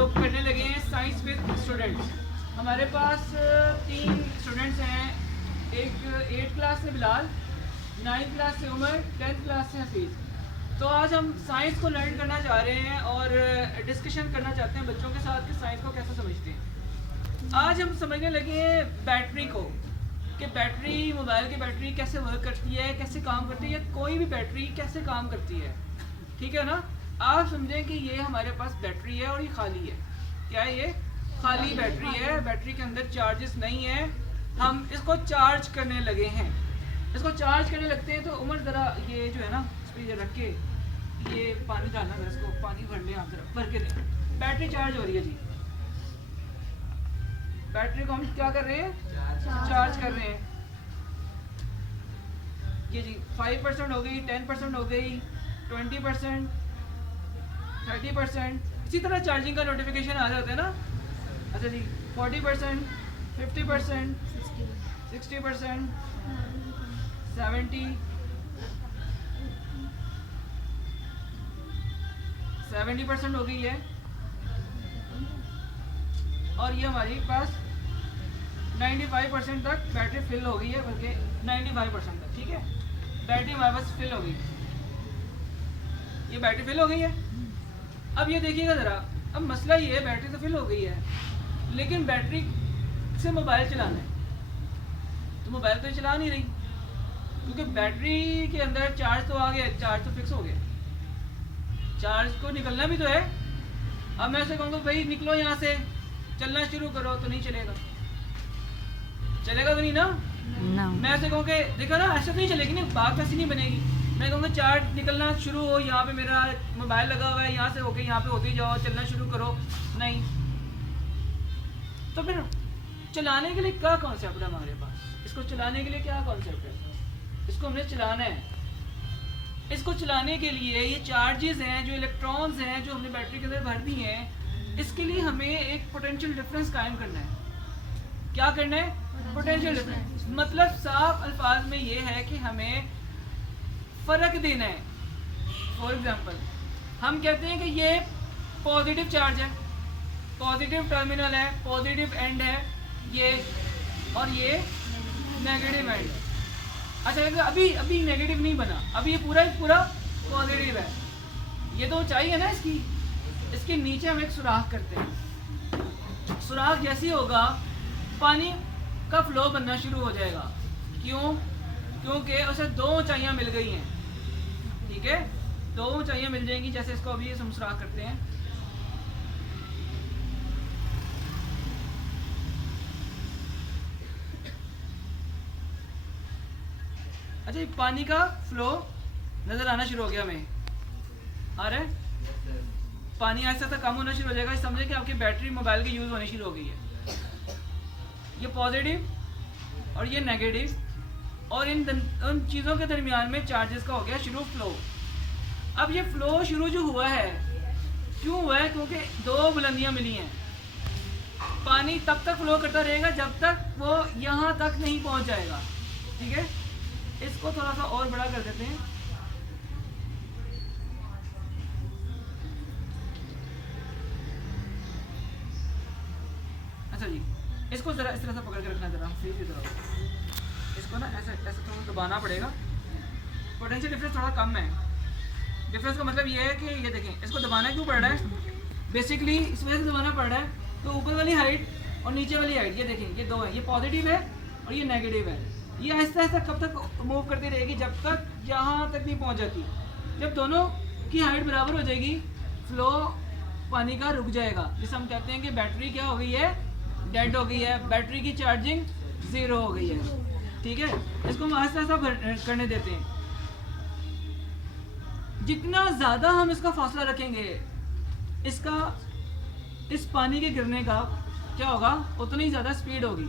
लोग करने लगे हैं साइंस विद स्टूडेंट्स। हमारे पास 3 स्टूडेंट्स हैं, एक 8th क्लास से बिलाल, 9th क्लास से उमर, 10th क्लास से हफीज़। तो आज हम साइंस को लर्न करना चाह रहे हैं और डिस्कशन करना चाहते हैं बच्चों के साथ कि साइंस को कैसे समझते हैं। आज हम समझने लगे हैं बैटरी को, कि बैटरी, मोबाइल की बैटरी कैसे वर्क करती है, कैसे काम करती है, या कोई भी बैटरी कैसे काम करती है। ठीक है ना। आप समझें कि ये हमारे पास बैटरी है और ये खाली है। क्या है? ये खाली बैटरी है, बैटरी के अंदर चार्जेस नहीं है। हम इसको चार्ज करने लगे हैं। इसको चार्ज करने लगते हैं तो उमर ज़रा ये जो है ना, इस पर ये रख के ये पानी डालना, ज़रा इसको पानी भर लें, आप ज़रा भर के दें। बैटरी चार्ज हो रही है जी। बैटरी को हम क्या कर रहे हैं? चार्ज कर रहे हैं। ये जी 5% हो गई, 10% हो गई, 20%, 30%। इसी तरह चार्जिंग का नोटिफिकेशन आ जाता है ना। अच्छा जी 40%, 50%, 60%, 70% हो गई है। और ये हमारी पास 95% तक बैटरी फिल हो गई है, बल्कि 95% तक। ठीक है, बैटरी हमारे पास फिल हो गई। ये बैटरी फिल हो गई है। अब ये देखिएगा ज़रा, अब मसला ये है, बैटरी तो फिल हो गई है, लेकिन बैटरी से मोबाइल चलाना है तो मोबाइल तो चला नहीं रही, क्योंकि बैटरी के अंदर चार्ज तो आ गया, चार्ज तो फिक्स हो गया। चार्ज को निकलना भी तो है। अब मैं ऐसे कहूँगा भाई निकलो यहाँ से, चलना शुरू करो, तो नहीं चलेगा। चलेगा तो नहीं ना। मैं ऐसे कहूँ कि देखो ना, ऐसे तो नहीं चलेगी ना, बात ऐसी नहीं बनेगी। मैं कहूँगा चार्ज निकलना शुरू हो, यहाँ पे मेरा मोबाइल लगा हुआ है, यहाँ से होके यहाँ पे होते ही जाओ, चलना शुरू करो, नहीं। तो फिर चलाने के लिए क्या कॉन्सेप्ट है हमारे पास? इसको चलाने के लिए क्या कॉन्सेप्ट है? इसको हमने चलाना है। इसको चलाने के लिए ये चार्जेस हैं, जो इलेक्ट्रॉन्स हैं, जो हमने बैटरी के अंदर भर दी हैं, इसके लिए हमें एक पोटेंशियल डिफरेंस कायम करना है। क्या करना है? Potential difference. मतलब साफ अल्फाज में ये है कि हमें फ़र्क देना है। फॉर एग्जांपल हम कहते हैं कि ये पॉजिटिव चार्ज है, पॉजिटिव टर्मिनल है, पॉजिटिव एंड है ये, और ये नेगेटिव एंड है। अच्छा अभी नेगेटिव नहीं बना, अभी ये पूरा पॉजिटिव है। ये तो चाहिए ना इसके नीचे हम एक सुराख करते हैं। सुराख जैसे ही होगा पानी का फ्लो बनना शुरू हो जाएगा। क्यों? क्योंकि उसे 2 ऊंचाइयाँ मिल गई हैं। ठीक है, 2 ऊंचाइयाँ मिल जाएंगी। जैसे इसको अभी हम सुराख करते हैं, अच्छा पानी का फ्लो नजर आना शुरू हो गया हमें, आ रहा है? पानी ऐसा तक कम होना शुरू हो जाएगा। समझे कि आपकी बैटरी मोबाइल की यूज़ होनी शुरू हो गई है। ये पॉजिटिव और ये नेगेटिव, और उन चीज़ों के दरमियान में चार्जेस का हो गया शुरू फ्लो। अब ये फ्लो शुरू जो हुआ है, क्यों हुआ है? क्योंकि 2 बुलंदियाँ मिली हैं। पानी तब तक फ्लो करता रहेगा जब तक वो यहाँ तक नहीं पहुँच जाएगा। ठीक है, इसको थोड़ा सा और बड़ा कर देते हैं। अच्छा जी, इसको ज़रा इस तरह से पकड़ के रखना, ज़रा सीधी तरह। इसको ना ऐसे थोड़ा दबाना पड़ेगा। पोटेंशियल डिफरेंस थोड़ा कम है। डिफरेंस का मतलब ये है कि ये देखें, इसको दबाना क्यों पड़ रहा है? बेसिकली इस वजह से दबाना पड़ रहा है तो ऊपर वाली हाइट और नीचे वाली हाइट, ये देखें, ये 2 है, ये पॉजिटिव है और ये नेगेटिव है। ये आहिस्ता आहिस्ता कब तक मूव करती रहेगी? जब तक यहाँ तक नहीं पहुँच जाती। जब दोनों की हाइट बराबर हो जाएगी, फ्लो पानी का रुक जाएगा, जिसे हम कहते हैं कि बैटरी क्या हो गई है? डेड हो गई है, बैटरी की चार्जिंग 0 हो गई है। ठीक है, इसको हम आहिस्ता आहिस्ता करने देते हैं। जितना ज़्यादा हम इसका फासला रखेंगे, इस पानी के गिरने का क्या होगा? उतनी ज़्यादा स्पीड होगी।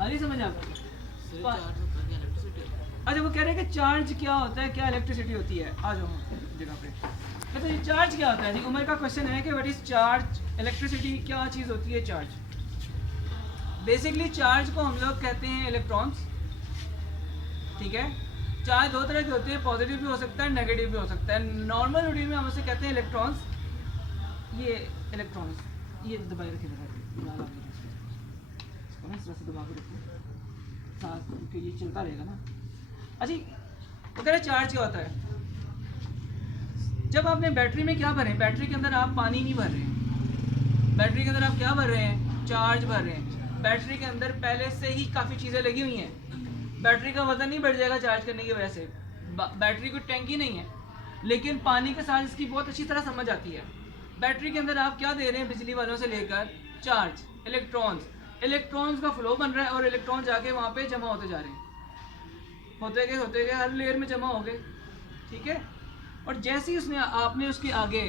आ रही समझ आपको? अच्छा, वो कह रहे हैं कि चार्ज क्या होता है, क्या इलेक्ट्रिसिटी होती है। आ जाओ जगह पे। अच्छा, ये चार्ज क्या होता है जी? उमर का क्वेश्चन है कि व्हाट इज चार्ज, इलेक्ट्रिसिटी क्या चीज़ होती है चार्ज? बेसिकली चार्ज को हम लोग कहते हैं इलेक्ट्रॉन्स। ठीक है, चार्ज 2 तरह के होते हैं, पॉजिटिव भी हो सकता है, नेगेटिव भी हो सकता है। नॉर्मल रूटीन में हम उसे कहते हैं इलेक्ट्रॉन्स, ये इलेक्ट्रॉन्स, ये दबाए रखे इसको ना इस तरह से दबा के रखो साथ, क्योंकि ये चलता रहेगा ना। अच्छा वो कह रहे चार्ज क्या होता है। जब आपने बैटरी में क्या भरें, बैटरी के अंदर आप पानी नहीं भर रहे हैं, बैटरी के अंदर आप क्या भर रहे हैं, चार्ज भर रहे हैं। बैटरी के अंदर पहले से ही काफ़ी चीज़ें लगी हुई हैं, बैटरी का वजन नहीं बढ़ जाएगा चार्ज करने की वजह से, बैटरी कोई टैंकी नहीं है, लेकिन पानी के साथ इसकी बहुत अच्छी तरह समझ आती है। बैटरी के अंदर आप क्या दे रहे हैं, बिजली वालों से लेकर चार्ज, इलेक्ट्रॉन्स, इलेक्ट्रॉन्स का फ्लो बन रहा है और इलेक्ट्रॉन जाके वहाँ पे जमा होते जा रहे हैं, होते गए हर लेयर में जमा हो गए, ठीक है। और जैसे ही उसने आपने उसके आगे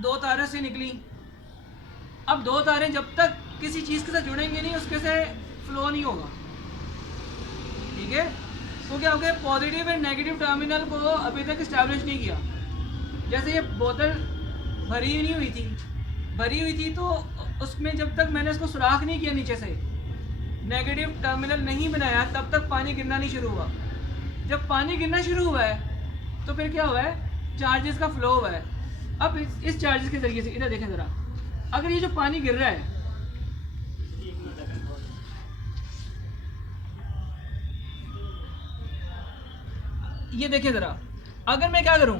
दो तारें से निकली, अब दो तारें जब तक किसी चीज़ के साथ जुड़ेंगे नहीं उसके से फ्लो नहीं होगा, ठीक है। तो क्या हो गया, पॉजिटिव एंड नेगेटिव टर्मिनल को अभी तक इस्टेब्लिश नहीं किया। जैसे ये बोतल भरी नहीं हुई थी, भरी हुई थी तो उसमें जब तक मैंने इसको सुराख नहीं किया नीचे से, नेगेटिव टर्मिनल नहीं बनाया, तब तक पानी गिरना नहीं शुरू हुआ। जब पानी गिरना शुरू हुआ है तो फिर क्या हुआ है, चार्जेस का फ्लो हुआ है। अब इस चार्जेस के जरिए से इधर देखें ज़रा, अगर ये जो पानी गिर रहा है, ये देखिए ज़रा, अगर मैं क्या करूं,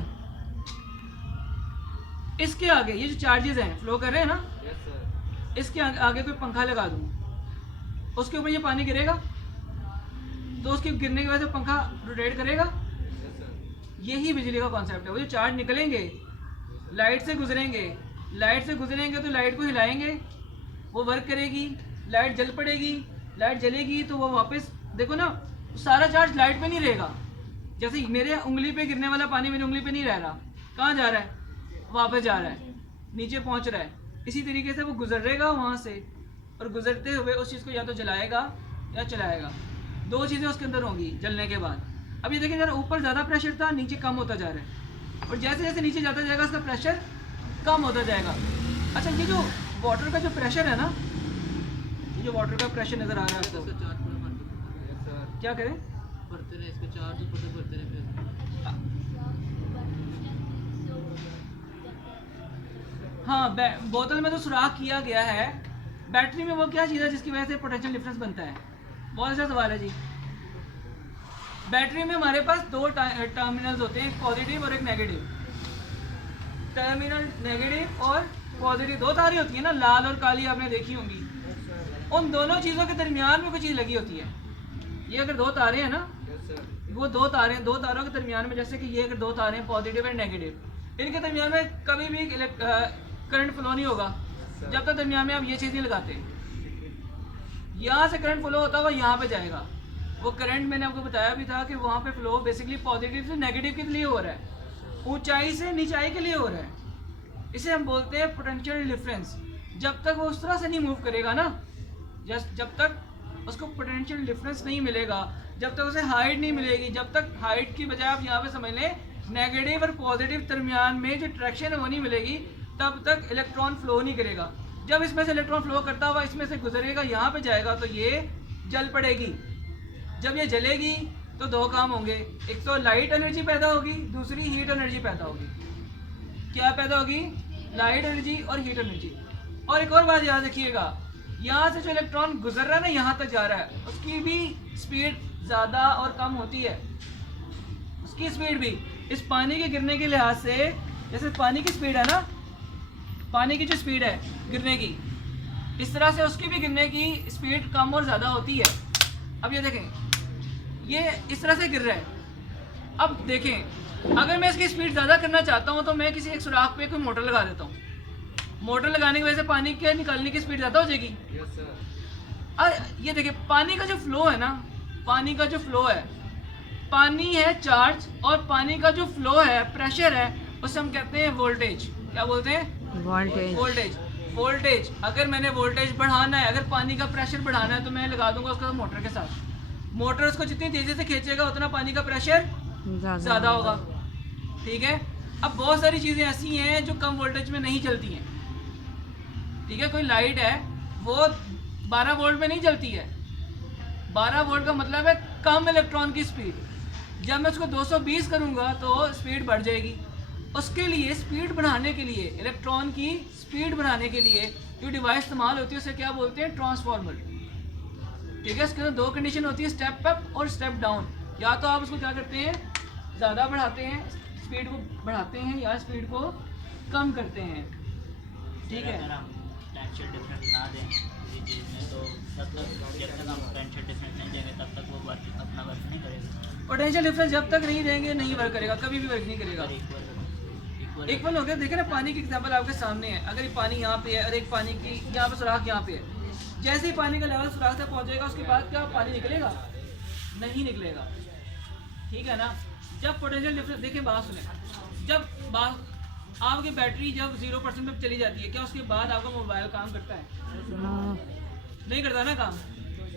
इसके आगे ये जो चार्जेस हैं फ्लो कर रहे हैं ना, इसके आगे कोई पंखा लगा दूं, उसके ऊपर ये पानी गिरेगा तो उसके गिरने की वजह से पंखा रोटेट करेगा। यही बिजली का कॉन्सेप्ट है। वो जो चार्ज निकलेंगे लाइट से गुजरेंगे, लाइट से गुजरेंगे तो लाइट को हिलाएंगे, वो वर्क करेगी, लाइट जल पड़ेगी, लाइट जलेगी तो वो वापस, देखो ना सारा चार्ज लाइट पे नहीं रहेगा। जैसे मेरे उंगली पे गिरने वाला पानी मेरी उंगली पे नहीं रह रहा, कहाँ जा रहा है, वापस जा रहा है, नीचे पहुँच रहा है। इसी तरीके से वो गुजरेगा वहाँ से, और गुजरते हुए उस चीज़ को या तो जलाएगा या चलाएगा, दो चीज़ें उसके अंदर होंगी जलने के बाद। अब ये देखिए जरा, ऊपर ज़्यादा प्रेशर था, नीचे कम होता जा रहा है, और जैसे जैसे नीचे जाता जाएगा उसका प्रेशर कम होता जाएगा। अच्छा, ये जो वाटर का जो प्रेशर है ना, ये जो वाटर का प्रेशर नज़र आ रहा है आपको, क्या करें, भरते रहे इसको, चार्ज भरते रहे फिर। हाँ, बोतल में तो सुराख किया गया है, बैटरी में वो क्या चीज़ है जिसकी वजह से पोटेंशियल डिफरेंस बनता है। बहुत अच्छा सवाल है जी। बैटरी में हमारे पास दो टर्मिनल्स होते हैं, एक पॉजिटिव और एक नेगेटिव। टर्मिनल नेगेटिव और पॉजिटिव, दो तारें होती है ना, लाल और काली, आपने देखी होंगी। उन दोनों चीज़ों के दरमियान में कोई चीज़ लगी होती है। ये अगर दो तारें हैं ना, वो दो तारों के दरमियान में, जैसे कि ये अगर दो तारें हैं पॉजिटिव एंड नेगेटिव, इनके दरमियान में कभी भी करंट फ्लो नहीं होगा जब तक दरमियान में आप ये चीज़ नहीं लगाते। यहाँ से करंट फ्लो होता हुआ यहाँ पे जाएगा। वो करंट मैंने आपको बताया भी था कि वहाँ पे फ्लो बेसिकली पॉजिटिव से नेगेटिव के लिए हो रहा है, ऊंचाई से नीचाई के लिए हो रहा है। इसे हम बोलते हैं पोटेंशियल डिफरेंस। जब तक वो उस तरह से नहीं मूव करेगा ना, जब तक उसको पोटेंशियल डिफरेंस नहीं मिलेगा, जब तक उसे हाइट नहीं मिलेगी, जब तक हाइट की बजाय आप यहाँ पे समझ लें नेगेटिव और पॉजिटिव दरमियान में जो ट्रैक्शन है वो नहीं मिलेगी, तब तक इलेक्ट्रॉन फ्लो नहीं करेगा। जब इसमें से इलेक्ट्रॉन फ्लो करता हुआ इसमें से गुजरेगा, यहाँ पे जाएगा तो ये जल पड़ेगी। जब ये जलेगी तो दो काम होंगे, एक तो लाइट एनर्जी पैदा होगी, दूसरी हीट एनर्जी पैदा होगी। क्या पैदा होगी, लाइट एनर्जी और हीट एनर्जी। और एक और बात याद रखिएगा, यहाँ से जो इलेक्ट्रॉन गुजर रहा है ना, यहाँ तक जा रहा है, उसकी भी स्पीड ज़्यादा और कम होती है। उसकी स्पीड भी इस पानी के गिरने के लिहाज से, जैसे पानी की स्पीड है ना, पानी की जो स्पीड है गिरने की, इस तरह से उसकी भी गिरने की स्पीड कम और ज़्यादा होती है। अब ये देखें, ये इस तरह से गिर रहा है। अब देखें, अगर मैं इसकी स्पीड ज़्यादा करना चाहता हूँ तो मैं किसी एक सुराख पे कोई मोटर लगा देता हूँ। मोटर लगाने की वजह से पानी के निकालने की स्पीड ज़्यादा हो जाएगी। ये देखिए, पानी का जो फ्लो है ना, पानी का जो फ्लो है, पानी है चार्ज, और पानी का जो फ्लो है, प्रेशर है, उसे हम कहते हैं वोल्टेज। क्या बोलते हैं, वोल्टेज। वोल्टेज, अगर मैंने वोल्टेज बढ़ाना है, अगर पानी का प्रेशर बढ़ाना है तो मैं लगा दूंगा उसका मोटर के साथ। मोटर उसको जितनी तेज़ी से खींचेगा उतना पानी का प्रेशर ज़्यादा होगा, ठीक है। अब बहुत सारी चीज़ें ऐसी हैं जो कम वोल्टेज में नहीं चलती हैं, ठीक है। कोई लाइट है वो 12 वोल्ट में नहीं चलती है। 12 वोल्ट का मतलब है कम इलेक्ट्रॉन की स्पीड। जब मैं उसको 220 करूँगा तो स्पीड बढ़ जाएगी, उसके लिए स्पीड बढ़ाने के लिए, इलेक्ट्रॉन की स्पीड बढ़ाने के लिए जो डिवाइस इस्तेमाल होती है उसे क्या बोलते हैं? ट्रांसफार्मर। ठीक है, इसके अंदर दो कंडीशन होती है, स्टेप अप और स्टेप डाउन। या तो आप उसको क्या करते हैं, ज़्यादा बढ़ाते हैं, स्पीड को बढ़ाते हैं, या स्पीड को कम करते हैं। ठीक है, अगर हम पोटेंशियल डिफरेंस ना दें किसी चीज़ में तो तब तक, जब तक हम पोटेंशियल डिफरेंस नहीं देंगे तब तक वो वर्क अपना वर्क नहीं करेगा। पोटेंशियल डिफरेंस जब तक नहीं देंगे नहीं वर्क करेगा, कभी भी वर्क नहीं करेगा। इक्वल हो गया। देखे ना, पानी की एग्जांपल आपके सामने है। अगर ये पानी यहाँ पे है और एक पानी की यहाँ पे सुराख यहाँ पे है, जैसे ही पानी का लेवल सुराख तक पहुँचेगा उसके बाद क्या पानी निकलेगा? नहीं निकलेगा। ठीक है ना। जब पोटेंशियल डिफरेंस, देखिए बात सुने, जब बात आपकी बैटरी जब 0% पे चली जाती है, क्या उसके बाद आपका मोबाइल काम करता है? नहीं करता ना।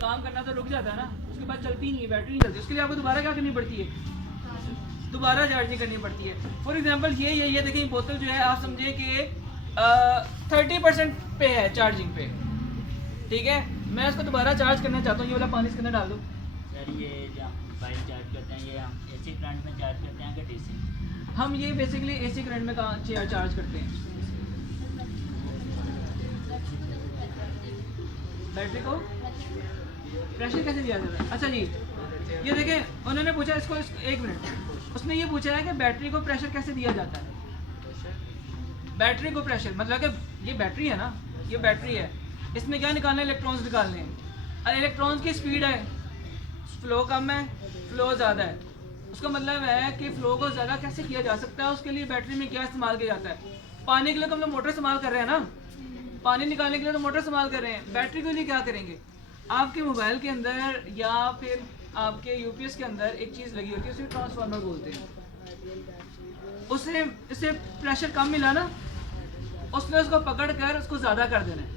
काम करना तो रुक जाता है ना, उसके बाद चलती नहीं है, बैटरी नहीं चलती। उसके लिए आपको दोबारा क्या करनी पड़ती है? दोबारा चार्जिंग करनी पड़ती है। फॉर एग्जांपल ये देखिए, बोतल जो है आप समझे कि 30% पे है चार्जिंग पे। ठीक है, मैं इसको दोबारा चार्ज करना चाहता हूँ, ये वाला पानी इसके अंदर डाल दूँ। सर ये जो हम मोबाइल चार्ज करते हैं ये हम AC करंट में चार्ज करते हैं कि DC? हम ये बेसिकली AC करंट में चार्ज करते हैं बैटरी को। प्रेशर कैसे दिया जाता है? अच्छा जी, ये देखें, उन्होंने पूछा इसको, एक मिनट, उसने ये पूछा है कि बैटरी को प्रेशर कैसे दिया जाता है। बैटरी को प्रेशर मतलब कि ये बैटरी है ना, ये बैटरी है, इसमें क्या निकालना है? इलेक्ट्रॉन्स निकालने हैं। और इलेक्ट्रॉन्स की स्पीड है, फ्लो कम है, फ्लो ज़्यादा है। उसका मतलब है कि फ्लो को ज़्यादा कैसे किया जा सकता है, उसके लिए बैटरी में क्या इस्तेमाल किया जाता है? पानी के लिए तो हम लोग मोटर इस्तेमाल कर रहे हैं ना, पानी निकालने के लिए तो मोटर इस्तेमाल कर रहे हैं। बैटरी के लिए क्या करेंगे? आपके मोबाइल के अंदर या फिर आपके यूपीएस के अंदर एक चीज़ लगी होती है, उसे ट्रांसफार्मर बोलते हैं। उससे इससे प्रेशर कम मिला ना, उसने उसको पकड़ कर उसको ज़्यादा कर देना है।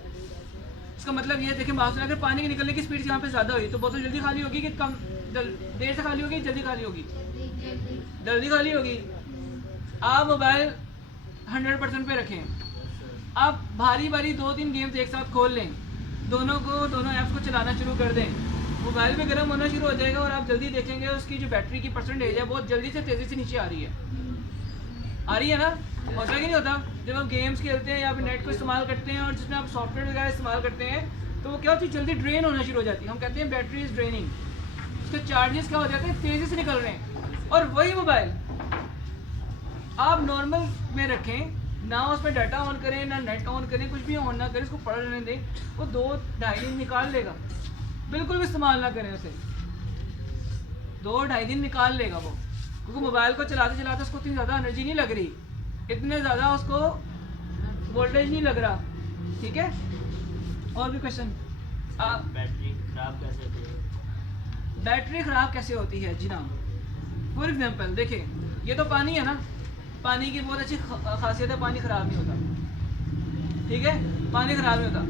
इसका मतलब ये देखिए, बात सुनिए, अगर पानी की निकलने की स्पीड यहाँ पे ज़्यादा हुई तो बोतल जल्दी खाली होगी कि कम देर से खाली होगी? जल्दी खाली होगी, जल्दी खाली होगी। आप मोबाइल 100% पे रखें, आप भारी 2-3 गेम्स एक साथ खोल लें, दोनों ऐप्स को चलाना शुरू कर दें, मोबाइल में गर्म होना शुरू हो जाएगा और आप जल्दी देखेंगे उसकी जो बैटरी की परसेंटेज है बहुत जल्दी से तेज़ी से नीचे आ रही है ना। होता कि नहीं होता? जब आप गेम्स खेलते हैं या फिर नेट को इस्तेमाल करते हैं और जिसमें आप सॉफ्टवेयर वगैरह इस्तेमाल करते हैं तो वो क्या होती है? जल्दी ड्रेन होना शुरू हो जाती है। हम कहते हैं बैटरी इज़ ड्रेनिंग, उसके चार्जेस क्या हो जाते हैं? तेज़ी से निकल रहे हैं। और वही मोबाइल आप नॉर्मल में रखें ना, उसमें डाटा ऑन करें ना नेट ऑन करें, कुछ भी ऑन ना करें, उसको पढ़ लेने दें, वो 2-2.5 दिन निकाल लेगा। बिल्कुल भी इस्तेमाल ना करें उसे, 2-2.5 दिन निकाल लेगा वो, क्योंकि मोबाइल को चलाते चलाते उसको इतनी ज़्यादा एनर्जी नहीं लग रही, इतने ज़्यादा उसको वोल्टेज नहीं लग रहा। ठीक है, और भी क्वेश्चन? बैटरी खराब कैसे होती है? बैटरी ख़राब कैसे होती है? जी नाम, फॉर एग्जांपल देखिए, ये तो पानी है ना, पानी की बहुत अच्छी खासियत है, पानी ख़राब नहीं होता। ठीक है, पानी ख़राब नहीं होता।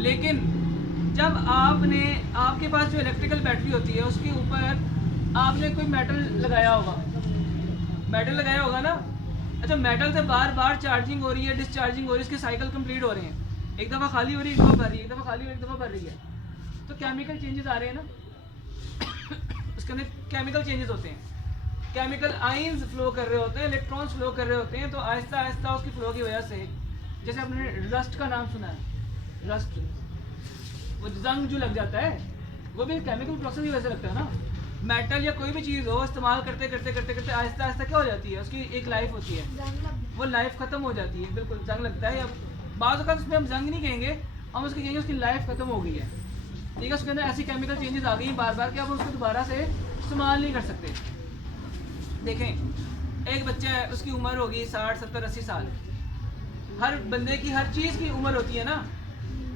लेकिन जब आपके पास जो इलेक्ट्रिकल बैटरी होती है उसके ऊपर आपने कोई मेटल लगाया होगा ना। अच्छा, मेटल से बार बार चार्जिंग हो रही है, डिस्चार्जिंग हो रही है, इसके साइकिल कंप्लीट हो रहे हैं, एक दफ़ा खाली हो रही है, एक दफ़ा भर रही है, एक दफ़ा खाली हो रही है, एक दफ़ा भर रही है, तो केमिकल चेंजेस आ रहे हैं ना। उसके अंदर केमिकल चेंजेस होते हैं, केमिकल आइंस फ्लो कर रहे होते हैं, इलेक्ट्रॉन्स फ्लो कर रहे होते हैं। तो आहिस्ता आहिस्ता उसकी फ्लो की वजह से, जैसे आपने रस्ट का नाम सुना है, रस्ट, वो जंग जो लग जाता है वो भी केमिकल प्रोसेस की वजह से लगता है ना। मेटल या कोई भी चीज़ हो, इस्तेमाल करते करते करते करते आहिस्ता आहिस्ता क्या हो जाती है, उसकी एक लाइफ होती है, वो लाइफ ख़त्म हो जाती है। बिल्कुल जंग लगता है, अब बाज़ औक़ात उसमें हम जंग नहीं कहेंगे, हम उसकी कहेंगे उसकी लाइफ ख़त्म हो गई है। ठीक है, उसके अंदर ऐसी केमिकल चेंजेस आ गई बार बार कि आप उसको दोबारा से इस्तेमाल नहीं कर सकते। देखें, एक बच्चा है, उसकी उम्र होगी 60, 70, 80 साल। हर बंदे की हर चीज़ की उम्र होती है ना।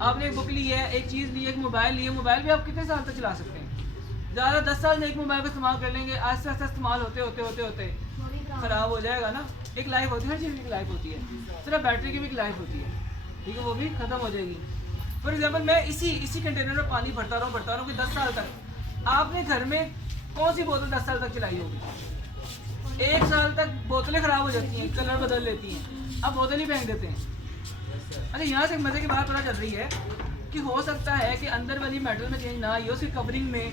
आपने एक बुक ली है, एक चीज़ ली है, एक मोबाइल ली है, मोबाइल भी आप कितने साल तक चला सकते हैं? ज़्यादा 10 साल में एक मोबाइल को इस्तेमाल कर लेंगे, आहिस्ता आहिस्ता इस्तेमाल होते होते होते होते ख़राब हो जाएगा ना। एक लाइफ होती है, हर चीज़ की लाइफ होती है, सिर्फ बैटरी की भी एक लाइफ होती है। ठीक है, वो भी ख़त्म हो जाएगी। फॉर एग्जाम्पल, मैं इसी कंटेनर में पानी भरता रहूँ कि 10 साल तक। आपने घर में कौन सी बोतल 10 साल तक चलाई होगी? 1 साल तक बोतलें ख़राब हो जाती हैं, कलर बदल लेती हैं, अब बोतल ही फेंक देते हैं। अच्छा, यहाँ से एक मज़े की बात पता चल रही है कि हो सकता है कि अंदर वाली मेटल में चेंज ना आई हो, उसकी कवरिंग में,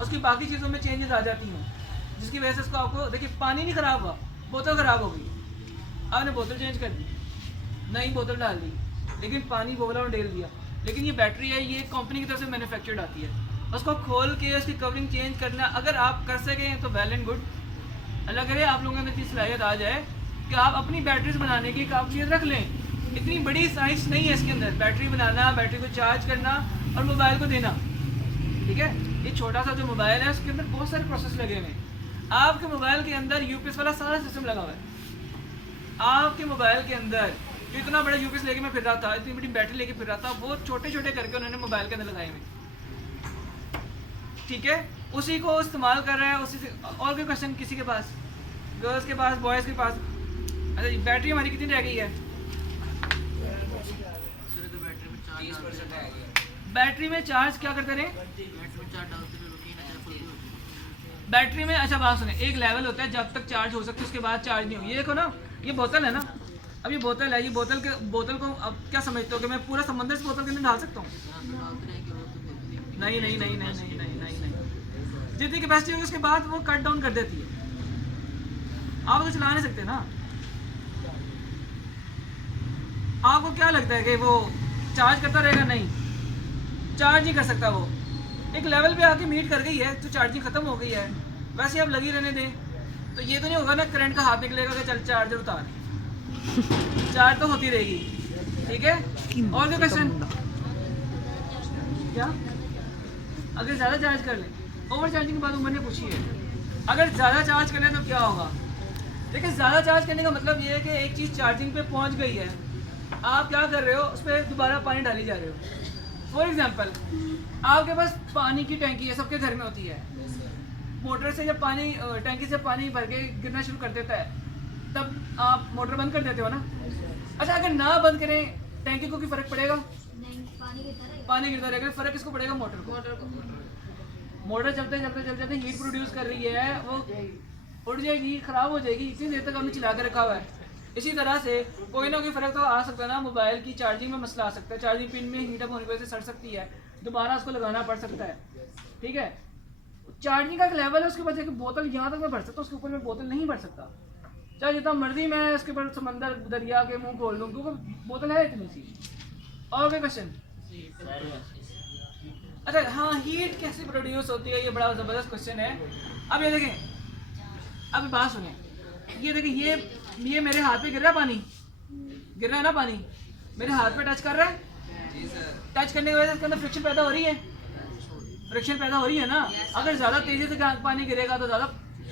उसकी बाकी चीज़ों में चेंजेस आ जाती हैं, जिसकी वजह से उसको आपको देखिए पानी नहीं ख़राब हुआ, बोतल ख़राब हो गई। आपने बोतल चेंज कर दी, नई बोतल डाल दी, लेकिन पानी बोला और डेल दिया, लेकिन ये बैटरी है, ये कंपनी की तरफ से मैन्युफैक्चर्ड आती है, उसको खोल के उसकी कवरिंग चेंज करना अगर आप कर सकें तो वेल एंड गुड। अल्लाह करे आप लोगों के अंदर इतनी सलाहियत आ जाए कि आप अपनी बैटरीज बनाने की काबिलियत रख लें। इतनी बड़ी साइंस नहीं है इसके अंदर, बैटरी बनाना, बैटरी को चार्ज करना और मोबाइल को देना, ठीक है। ये छोटा सा जो मोबाइल है उसके अंदर बहुत सारे प्रोसेस लगे हुए हैं। आपके मोबाइल के अंदर यूपीएस वाला सारा सिस्टम लगा हुआ है। आपके मोबाइल के अंदर जो इतना बड़ा यूपीएस लेके मैं फिर रहा था, इतनी बड़ी बैटरी लेके फिर रहा था, वो छोटे छोटे करके उन्होंने मोबाइल के अंदर लगाए हुए, ठीक है। उसी को इस्तेमाल कर रहे हैं, उसी से। और कोई क्वेश्चन किसी के पास, गर्ल्स के पास, बॉयज़ के पास? अच्छा, बैटरी हमारी कितनी रह गई है? सर तो बैटरी में चार्ज 30% रह गया। बैटरी में चार्ज क्या करते रहे? बैटरी में चार्ज डालते रहे, रुकी ना चाहे फुल भी हो जाए। बैटरी में, अच्छा बात सुने, एक लेवल होता है जब तक चार्ज हो सकता है, उसके बाद चार्ज नहीं हो। ये देखो ना, ये बोतल है ना, अब ये बोतल है, ये बोतल को अब क्या समझते हो कि मैं पूरा समंदर इस बोतल के अंदर डाल सकता हूँ? हाँ, तो डालते रहे कि वो तो बोलती है। नहीं नहीं नहीं नहीं नहीं नहीं नहीं नहीं, जितनी कैपेसिटी होगी उसके बाद वो कट डाउन कर देती है। आप तो चला नहीं सकते ना। आपको क्या लगता है कि वो चार्ज करता रहेगा? नहीं, चार्ज नहीं कर सकता। वो एक लेवल पे आके मीट कर गई है तो चार्जिंग खत्म हो गई है, वैसे आप लगी रहने दें तो ये तो नहीं होगा ना करंट का हाथ निकलेगा कि चल चार्जर उतार। चार्ज तो होती रहेगी, ठीक है। और कोई क्वेश्चन? क्या अगर ज़्यादा चार्ज कर लें? ओवर चार्जिंग की बात उमर ने पूछी है। अगर ज़्यादा चार्ज कर लें तो क्या होगा? देखिए, ज़्यादा चार्ज करने का मतलब ये है कि एक चीज़ चार्जिंग पे पहुंच गई है, आप क्या कर रहे हो, उस पर दोबारा पानी डाली जा रहे हो। फॉर एग्जांपल, आपके पास पानी की टैंकी है, सबके घर में होती है। मोटर से जब पानी, टैंकी से पानी भर के गिरना शुरू कर देता है तब आप मोटर बंद कर देते हो ना। अच्छा, अगर ना बंद करें टैंकी को, कोई फ़र्क पड़ेगा? नहीं, पानी गिरता रहेगा। फ़र्क किसको पड़ेगा? मोटर को। मोटर चलते चलते चलते चलते हीट प्रोड्यूस कर रही है, वो उड़ जाएगी, ख़राब हो जाएगी, इतनी देर तक हमने चला के रखा हुआ है। इसी तरह से कोई ना कोई फ़र्क तो आ सकता है ना। मोबाइल की चार्जिंग में मसला आ सकता है, चार्जिंग पिन में हीटअप होने की वजह से सड़ सकती है, दोबारा उसको लगाना पड़ सकता है, ठीक है। चार्जिंग का एक लेवल है, उसके बाद जाके बोतल यहाँ तक मैं भर सकता हूँ, उसके ऊपर मैं बोतल नहीं भर सकता। चाहे जितना मर्जी मैं उसके ऊपर समंदर दरिया के मुंह खोल लूँ, क्योंकि बोतल है इतनी सी। और कोई क्वेश्चन? अच्छा हाँ, हीट कैसे प्रोड्यूस होती है, ये बड़ा ज़बरदस्त क्वेश्चन है। अब ये देखें, अब बात सुने, ये देखिए, ये मेरे हाथ पे गिर रहा है पानी, गिर रहा है ना पानी, मेरे हाथ पे टच कर रहा है। जी सर। टच करने की वजह से इसके अंदर फ्रिक्शन पैदा हो रही है, फ्रिक्शन पैदा हो रही है ना। अगर ज़्यादा तेज़ी से पानी गिरेगा तो ज़्यादा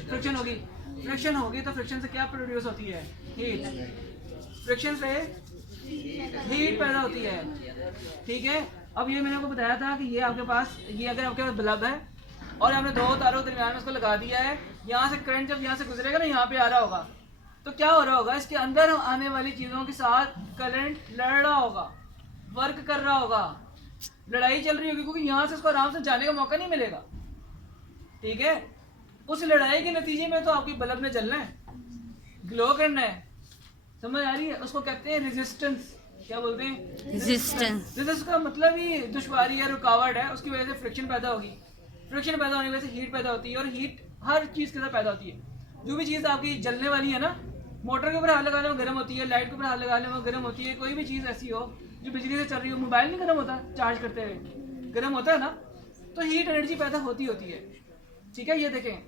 फ्रिक्शन होगी, फ्रिक्शन होगी तो फ्रिक्शन से क्या प्रोड्यूस होती है? हीट। फ्रिक्शन से हीट पैदा होती है, ठीक है। अब ये मैंने आपको बताया था कि ये आपके पास, ये अगर आपके पास बल्ब है और आपने दो तारों के दरमियान में उसको लगा दिया है, यहाँ से करंट जब यहाँ से गुजरेगा ना, यहाँ पे आ रहा होगा, तो क्या हो रहा होगा? इसके अंदर आने वाली चीज़ों के साथ करंट लड़ रहा होगा, वर्क कर रहा होगा, लड़ाई चल रही होगी, क्योंकि यहाँ से उसको आराम से जाने का मौका नहीं मिलेगा, ठीक है। उस लड़ाई के नतीजे में तो आपकी बल्ब ने जलना है, ग्लो करना है, समझ आ रही है? उसको कहते हैं रेजिस्टेंस। क्या बोलते हैं? रेजिस्टेंस। रेजिस्टेंस का मतलब ही दुश्वारी है, रुकावट है, उसकी वजह से फ्रिक्शन पैदा होगी, फ्रिक्शन पैदा होने की वजह से हीट पैदा होती है, और हीट हर चीज़ के साथ पैदा होती है। जो भी चीज़ आपकी जलने वाली है ना, मोटर के ऊपर हाथ लगाने में गर्म होती है, लाइट के ऊपर हाथ लगाने में गर्म होती है, कोई भी चीज़ ऐसी हो जो बिजली से चल रही हो, मोबाइल नहीं गर्म होता चार्ज करते हुए, गर्म होता है ना, तो हीट एनर्जी पैदा होती है, ठीक है। ये देखें,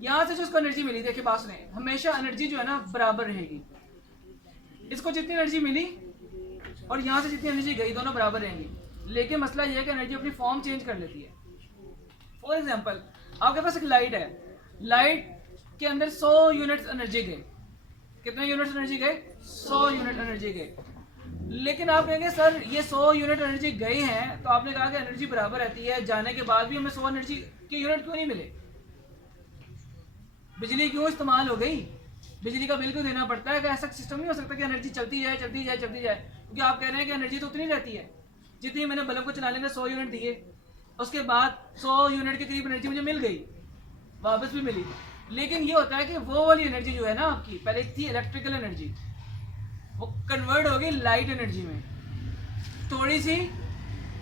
यहाँ से जो उसको एनर्जी मिली, देखिए पास में हमेशा एनर्जी जो है ना बराबर रहेगी। इसको जितनी एनर्जी मिली और यहाँ से जितनी एनर्जी गई, दोनों बराबर रहेंगी, लेकिन मसला ये है कि एनर्जी अपनी फॉर्म चेंज कर लेती है। फॉर एग्जांपल, आपके पास एक लाइट है, लाइट के अंदर 100 यूनिट्स एनर्जी गए। कितने यूनिट्स एनर्जी गए? 100 यूनिट एनर्जी गए। लेकिन आप कहेंगे सर ये 100 यूनिट एनर्जी गई हैं, तो आपने कहा कि एनर्जी बराबर रहती है, जाने के बाद भी हमें 100 एनर्जी के यूनिट क्यों नहीं मिले? बिजली क्यों इस्तेमाल हो गई? बिजली का बिल क्यों देना पड़ता है? कि ऐसा सिस्टम नहीं हो सकता कि एनर्जी चलती जाए चलती जाए चलती जाए, क्योंकि आप कह रहे हैं कि एनर्जी तो उतनी रहती है जितनी मैंने बल्ब को चलाने में 100 यूनिट दिए, उसके बाद 100 यूनिट के करीब एनर्जी मुझे मिल गई, वापस भी मिली। लेकिन ये होता है कि वो वाली एनर्जी जो है ना आपकी, पहले थी इलेक्ट्रिकल एनर्जी, वो कन्वर्ट हो गई लाइट एनर्जी में, थोड़ी सी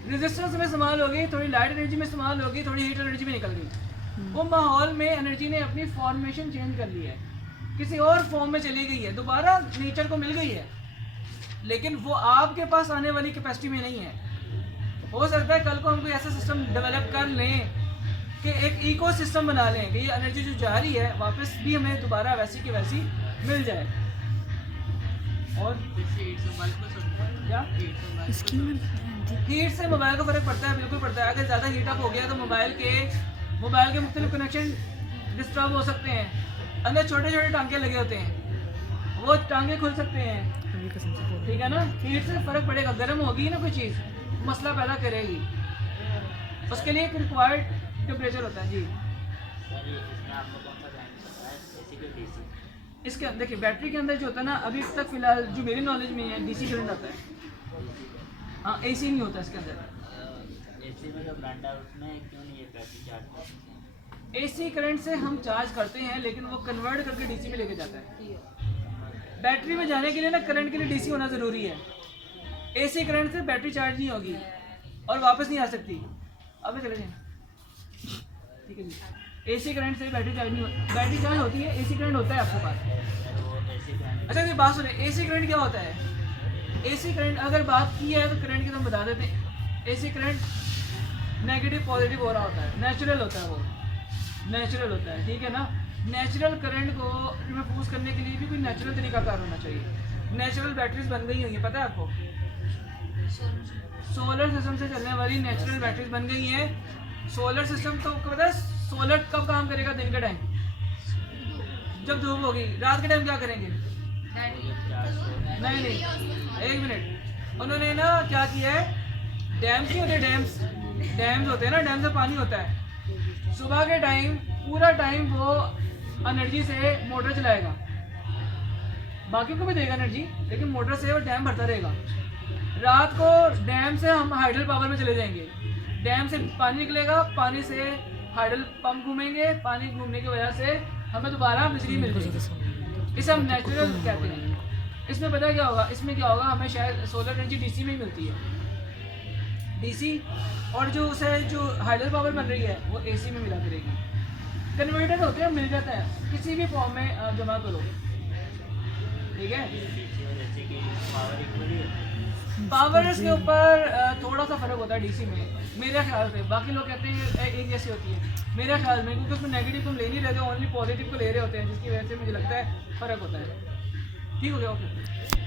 रेजिस्टेंस में इस्तेमाल हो गई, थोड़ी लाइट एनर्जी में इस्तेमाल हो गई, थोड़ी हीट एनर्जी में निकल गई। वो माहौल में एनर्जी ने अपनी फॉर्मेशन चेंज कर ली है, किसी और फॉर्म में चली गई है, दोबारा नेचर को मिल गई है, लेकिन वो आपके पास आने वाली कैपेसिटी में नहीं है। हो सकता है कल को हम कोई ऐसा सिस्टम डेवलप कर लें कि एक इकोसिस्टम बना लें कि ये एनर्जी जो जा रही है वापस भी हमें दोबारा वैसी की वैसी मिल जाए। और क्या हीट से मोबाइल को फ़र्क पड़ता है, बिल्कुल पड़ता है। अगर ज़्यादा हीट अप हो गया तो मोबाइल के मुख्तलिफ कनेक्शन डिस्टर्ब हो सकते हैं। अंदर छोटे छोटे टांके लगे होते हैं, वो टांके खुल सकते हैं, ठीक है ना। हीट से फ़र्क पड़ेगा, गर्म होगी ना कोई चीज़ मसला पैदा करेगी, उसके लिए एक रिक्वायर्ड टेम्परेचर होता है। जी सर ये इसमें आपको कौन सा ब्रांड पता है, एसी के डीसी? इसके अंदर देखिए बैटरी के अंदर जो होता है ना, अभी तक फिलहाल जो मेरी नॉलेज में है डीसी करंट आता है। हाँ, एसी नहीं होता इसके अंदर। एसी में जो ब्रांड है उसमें क्यों नहीं ये बैटरी चार्ज करते हैं? एसी करंट से हम चार्ज करते हैं, लेकिन वो कन्वर्ट करके डीसी में लेके जाता है। बैटरी में जाने के लिए ना करंट के लिए डीसी होना ज़रूरी है। एसी करंट से बैटरी चार्ज नहीं होगी और वापस नहीं आ सकती। अब चले जाए, ठीक है जी। एसी करंट से बैटरी चार्ज नहीं होती, बैटरी चार्ज होती है, एसी करंट होता है आपके पास। सर वो एसी ब्रांड अच्छा, ये बात सुने, एसी करंट क्या होता है? एसी करंट अगर बात की है तो करंट की तो हम बता देते हैं। एसी करंट नेगेटिव पॉजिटिव हो रहा होता है, नेचुरल होता है, वो नेचुरल होता है, ठीक है ना। नेचुरल करंट को महफूज करने के लिए भी कोई नेचुरल तरीका कार होना चाहिए। नेचुरल बैटरीज बन गई होंगी, पता है आपको? सोलर सिस्टम से चलने वाली नेचुरल बैटरीज बन गई हैं। सोलर सिस्टम तो आपको पता है सोलर कब काम करेगा? दिन के टाइम, जब धूप होगी। रात के टाइम क्या करेंगे? नहीं, एक मिनट, उन्होंने ना क्या किया है, डैम्स नहीं होते, डैम्स होते हैं ना, डैम से पानी होता है। सुबह के टाइम पूरा टाइम वो एनर्जी से मोटर चलाएगा, बाकियों को भी देगा एनर्जी, लेकिन मोटर से वो डैम भरता रहेगा। रात को डैम से हम हाइडल पावर में चले जाएंगे, डैम से पानी निकलेगा, पानी से हाइडल पंप घूमेंगे, पानी घूमने की वजह से हमें दोबारा बिजली मिल जाएगी। इसे हम नेचुरल कहते हैं। इसमें पता क्या होगा, इसमें क्या होगा, हमें शायद सोलर एनर्जी डीसी में ही मिलती है, डीसी, और जो उसे जो हाइडल पावर बन रही है वो एसी में मिला करेगी। कन्वर्टर होते हैं, मिल जाता है, किसी भी फॉर्म में जमा करो, ठीक है। डीसी और एसी की पावर इक्वल ही होती है? पावर के ऊपर थोड़ा सा फर्क होता है डीसी में, मेरे ख्याल से। बाकी लोग कहते हैं एक जैसी होती है, मेरे ख्याल में, क्योंकि उसमें नेगेटिव हम ले नहीं रहे थे, ओनली पॉजिटिव को ले रहे होते हैं, जिसकी वजह से मुझे लगता है फ़र्क होता है। ठीक हो गया, ओके।